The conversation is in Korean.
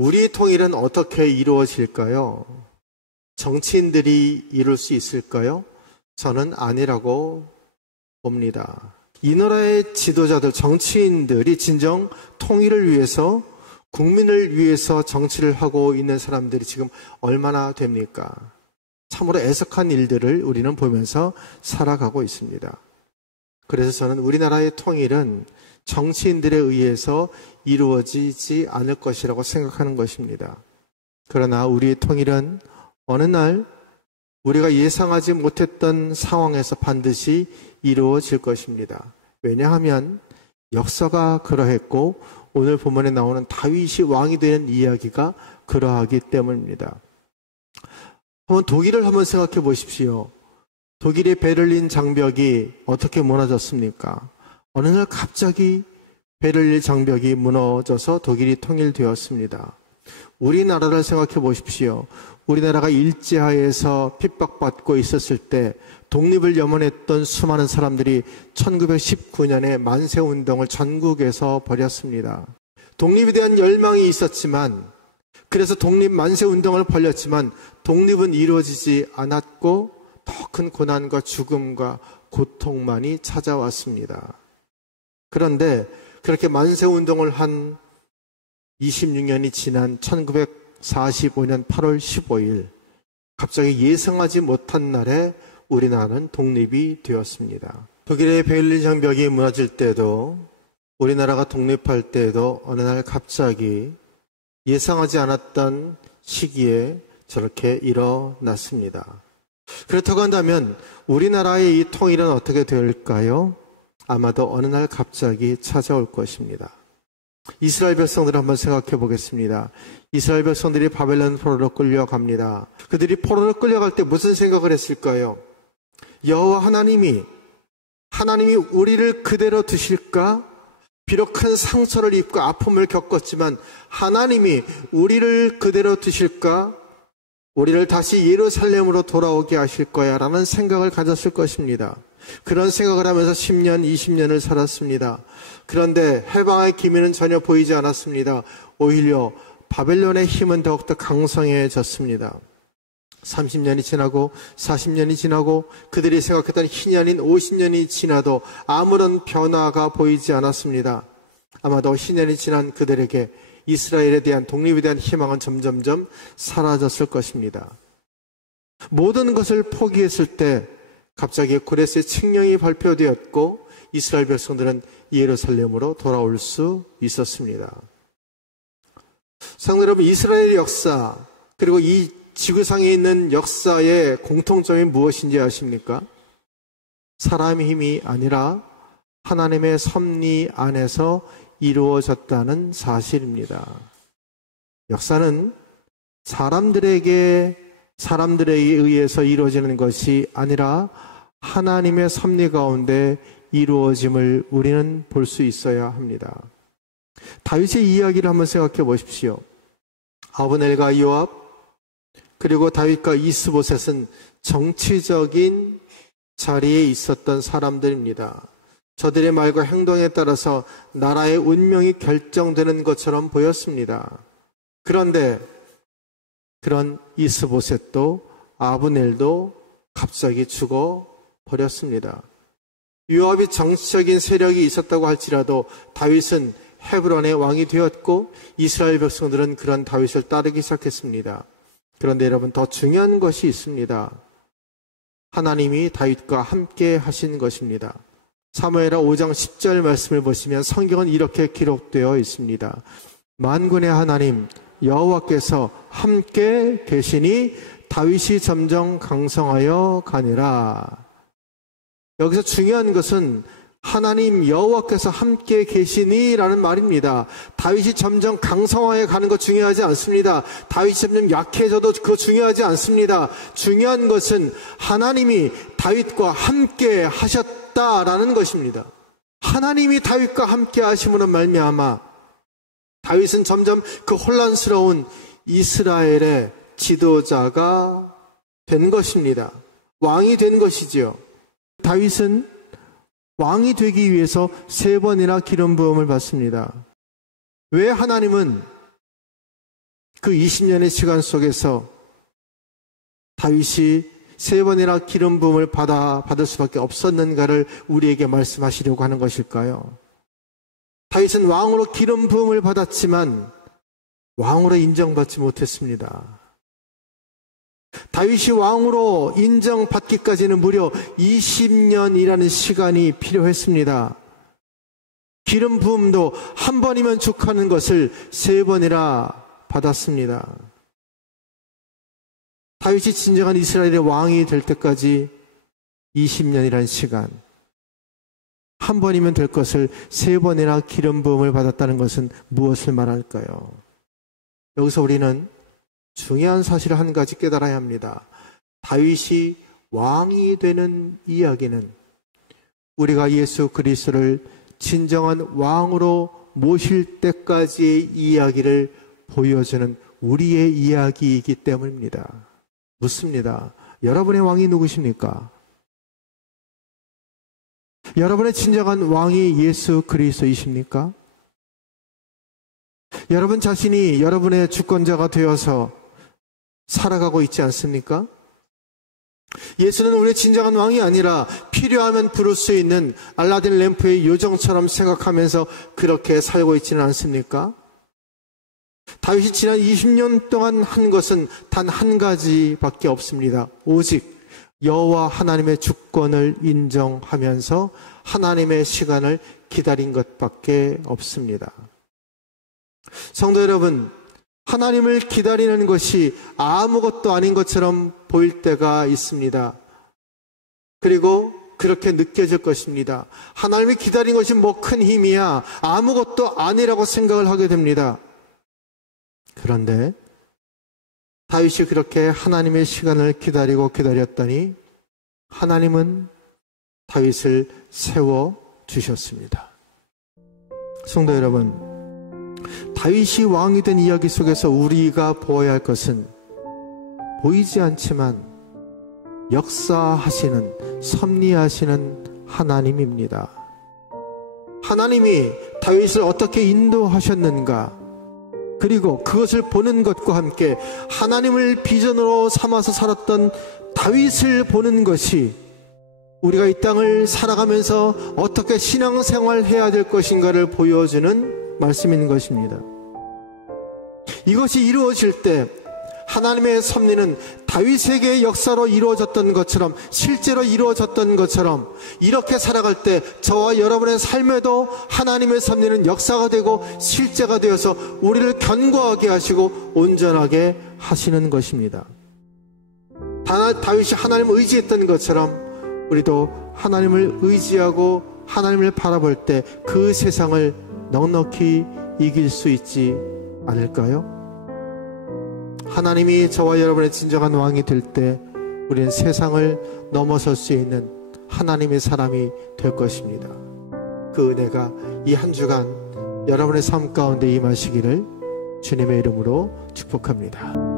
우리의 통일은 어떻게 이루어질까요? 정치인들이 이룰 수 있을까요? 저는 아니라고 봅니다. 이 나라의 지도자들, 정치인들이 진정 통일을 위해서, 국민을 위해서 정치를 하고 있는 사람들이 지금 얼마나 됩니까? 참으로 애석한 일들을 우리는 보면서 살아가고 있습니다. 그래서 저는 우리나라의 통일은 정치인들에 의해서 이루어지지 않을 것이라고 생각하는 것입니다. 그러나 우리의 통일은 어느 날 우리가 예상하지 못했던 상황에서 반드시 이루어질 것입니다. 왜냐하면 역사가 그러했고 오늘 본문에 나오는 다윗이 왕이 되는 이야기가 그러하기 때문입니다. 한번 독일을 한번 생각해 보십시오. 독일의 베를린 장벽이 어떻게 무너졌습니까? 어느 날 갑자기 베를린 장벽이 무너져서 독일이 통일되었습니다. 우리나라를 생각해 보십시오. 우리나라가 일제하에서 핍박받고 있었을 때 독립을 염원했던 수많은 사람들이 1919년에 만세운동을 전국에서 벌였습니다. 독립에 대한 열망이 있었지만, 그래서 독립 만세운동을 벌였지만 독립은 이루어지지 않았고 더 큰 고난과 죽음과 고통만이 찾아왔습니다. 그런데 그렇게 만세운동을 한 26년이 지난 1945년 8월 15일 갑자기 예상하지 못한 날에 우리나라는 독립이 되었습니다. 독일의 베를린 장벽이 무너질 때도, 우리나라가 독립할 때도 어느 날 갑자기 예상하지 않았던 시기에 저렇게 일어났습니다. 그렇다고 한다면 우리나라의 이 통일은 어떻게 될까요? 아마도 어느 날 갑자기 찾아올 것입니다. 이스라엘 백성들을 한번 생각해 보겠습니다. 이스라엘 백성들이 바벨론 포로로 끌려갑니다. 그들이 포로로 끌려갈 때 무슨 생각을 했을까요? 여호와 하나님이 우리를 그대로 두실까? 비록 큰 상처를 입고 아픔을 겪었지만 하나님이 우리를 그대로 두실까? 우리를 다시 예루살렘으로 돌아오게 하실 거야 라는 생각을 가졌을 것입니다. 그런 생각을 하면서 10년, 20년을 살았습니다. 그런데 해방의 기미는 전혀 보이지 않았습니다. 오히려 바벨론의 힘은 더욱더 강성해졌습니다. 30년이 지나고 40년이 지나고 그들이 생각했던 희년인 50년이 지나도 아무런 변화가 보이지 않았습니다. 아마도 희년이 지난 그들에게 이스라엘에 대한 독립에 대한 희망은 점점점 사라졌을 것입니다. 모든 것을 포기했을 때 갑자기 고레스의 칙령이 발표되었고 이스라엘 백성들은 예루살렘으로 돌아올 수 있었습니다. 사랑하는 여러분, 이스라엘의 역사, 그리고 이 지구상에 있는 역사의 공통점이 무엇인지 아십니까? 사람의 힘이 아니라 하나님의 섭리 안에서 이루어졌다는 사실입니다. 역사는 사람들에게 의해서 이루어지는 것이 아니라 하나님의 섭리 가운데 이루어짐을 우리는 볼 수 있어야 합니다. 다윗의 이야기를 한번 생각해 보십시오. 아브넬과 요압, 그리고 다윗과 이스보셋은 정치적인 자리에 있었던 사람들입니다. 저들의 말과 행동에 따라서 나라의 운명이 결정되는 것처럼 보였습니다. 그런데 그런 이스보셋도 아브넬도 갑자기 죽어버렸습니다. 요압이 정치적인 세력이 있었다고 할지라도 다윗은 헤브론의 왕이 되었고 이스라엘 백성들은 그런 다윗을 따르기 시작했습니다. 그런데 여러분, 더 중요한 것이 있습니다. 하나님이 다윗과 함께 하신 것입니다. 사무엘하 5장 10절 말씀을 보시면 성경은 이렇게 기록되어 있습니다. 만군의 하나님 여호와께서 함께 계시니 다윗이 점점 강성하여 가니라. 여기서 중요한 것은 하나님 여호와께서 함께 계시니 라는 말입니다. 다윗이 점점 강성하여 가는 거 중요하지 않습니다. 다윗이 점점 약해져도 그거 중요하지 않습니다. 중요한 것은 하나님이 다윗과 함께 하셨다라는 것입니다. 하나님이 다윗과 함께 하심으로 말미암아 다윗은 점점 그 혼란스러운 이스라엘의 지도자가 된 것입니다. 왕이 된 것이지요. 다윗은 왕이 되기 위해서 3번이나 기름 부음을 받습니다. 왜 하나님은 그 20년의 시간 속에서 다윗이 3번이나 기름 부음을 받을 수밖에 없었는가를 우리에게 말씀하시려고 하는 것일까요? 다윗은 왕으로 기름 부음을 받았지만 왕으로 인정받지 못했습니다. 다윗이 왕으로 인정받기까지는 무려 20년이라는 시간이 필요했습니다. 기름 부음도 한 번이면 족하는 것을 3번이나 받았습니다. 다윗이 진정한 이스라엘의 왕이 될 때까지 20년이라는 시간, 한 번이면 될 것을 3번이나 기름 부음을 받았다는 것은 무엇을 말할까요? 여기서 우리는 중요한 사실을 한 가지 깨달아야 합니다. 다윗이 왕이 되는 이야기는 우리가 예수 그리스도를 진정한 왕으로 모실 때까지의 이야기를 보여주는 우리의 이야기이기 때문입니다. 묻습니다. 여러분의 왕이 누구십니까? 여러분의 진정한 왕이 예수 그리스도이십니까? 여러분 자신이 여러분의 주권자가 되어서 살아가고 있지 않습니까? 예수는 우리의 진정한 왕이 아니라 필요하면 부를 수 있는 알라딘 램프의 요정처럼 생각하면서 그렇게 살고 있지는 않습니까? 다윗이 지난 20년 동안 한 것은 단 한 가지밖에 없습니다. 오직 여호와 하나님의 주권을 인정하면서 하나님의 시간을 기다린 것밖에 없습니다. 성도 여러분, 하나님을 기다리는 것이 아무것도 아닌 것처럼 보일 때가 있습니다. 그리고 그렇게 느껴질 것입니다. 하나님을 기다리는 것이 뭐 큰 힘이야, 아무것도 아니라고 생각을 하게 됩니다. 그런데 다윗이 그렇게 하나님의 시간을 기다렸더니 하나님은 다윗을 세워주셨습니다. 성도 여러분, 다윗이 왕이 된 이야기 속에서 우리가 보아야 할 것은 보이지 않지만 역사하시는, 섭리하시는 하나님입니다. 하나님이 다윗을 어떻게 인도하셨는가, 그리고 그것을 보는 것과 함께 하나님을 비전으로 삼아서 살았던 다윗을 보는 것이 우리가 이 땅을 살아가면서 어떻게 신앙생활을 해야 될 것인가를 보여주는 말씀인 것입니다. 이것이 이루어질 때 하나님의 섭리는 다윗에게 역사로 이루어졌던 것처럼, 실제로 이루어졌던 것처럼 이렇게 살아갈 때 저와 여러분의 삶에도 하나님의 섭리는 역사가 되고 실제가 되어서 우리를 견고하게 하시고 온전하게 하시는 것입니다. 다윗이 하나님을 의지했던 것처럼 우리도 하나님을 의지하고 하나님을 바라볼 때 그 세상을 넉넉히 이길 수 있지 않을까요? 하나님이 저와 여러분의 진정한 왕이 될 때 우리는 세상을 넘어설 수 있는 하나님의 사람이 될 것입니다. 그 은혜가 이 한 주간 여러분의 삶 가운데 임하시기를 주님의 이름으로 축복합니다.